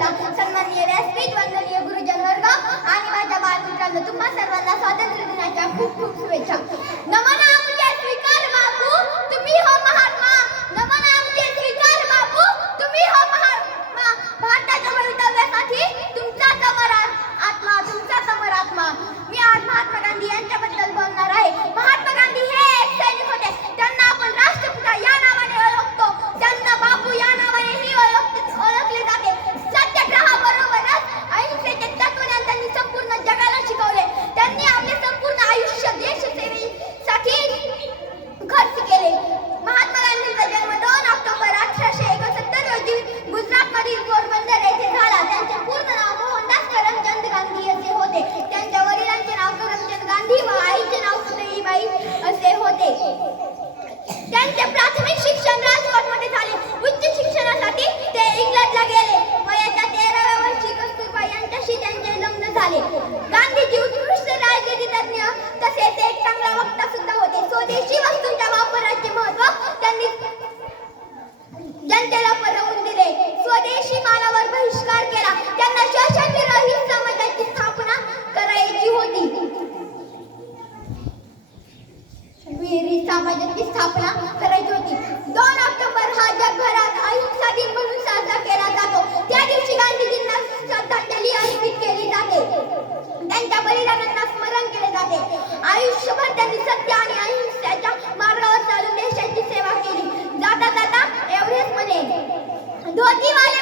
होता. सन्माननीय व्यासपीठ, वंदनीय गुरुजन वर्ग आणि माझ्या बालमित्रांनो, तुम्हा सर्वांना स्वातंत्र्य दिनाच्या खूप खूप शुभेच्छा. नमन आमचे स्वीकार बापू, तुम्ही हो महात्मा. नमन आमचे स्वीकार बापू, तुम्ही हो महात्मा. भारताच्या भवितव्यासाठी तुमचा समर आत्मा, तुमचा समर आत्मा. मी आज महात्मा गांधी यांच्याबद्दल बोलणार आहे. महात्मा गांधी हे एक सैनिक होते. त्यांना आपण राष्ट्रपिता या नावाने ओळखतो. त्यांना बापू या नावानेही ओळखले जाते. सत्याग्रहाबरोबरच अहिंसेचे तत्त्वज्ञान त्यांनी संपूर्ण जगाला शिकवले. त्यांनी आपले संपूर्ण आयुष्य देशसेवेसाठी खर्च केले. महात्मा गांधींचा जन्म 2 ऑक्टोबर 1869 रोजी गुजरातमधील पोरबंदर येथे झाला. त्यांचे पूर्ण नाव मोहनदास करमचंद गांधी असे होते. त्यांच्या वडिलांचे नाव करमचंद गांधी व आईचे नाव सुतईबाई असे होते. त्यांचे प्राथमिक शिक्षण राजकोटमध्ये झाले. उच्च शिक्षणासाठी ते इंग्लंडला गेले. वयाच्या 13व्या वर्षी कस्तुरबा यांच्याशी त्यांचे लग्न झाले. गांधीजी उत्कृष्ट राजनीतिज्ञ तसेच एक चांगला वक्ता सुद्धा होते. स्वदेशी वस्तूंच्या वापराचे महत्त्व त्यांनी जनतेला पटवून दिले. स्वदेशी मालावर बहिष्कार केला. त्यांना शोषण विरहित समाजाची स्थापना करायची होती. समाजाची स्थापना करायची होती. 2 ऑक्टोबर हा जगभरात अहिंसा दिन म्हणून साजरा केला जातो. त्या दिवशी गांधीजींना श्रद्धांजली अर्पित केली जाते. त्यांच्या बलिदानांना स्मरण केले जाते. आयुष्यभर त्यांनी सत्य आणि अहिंसेच्या मार्गावर चालून देशाची सेवा केली. जाता जाता एवढेच म्हणे, धोतीवाले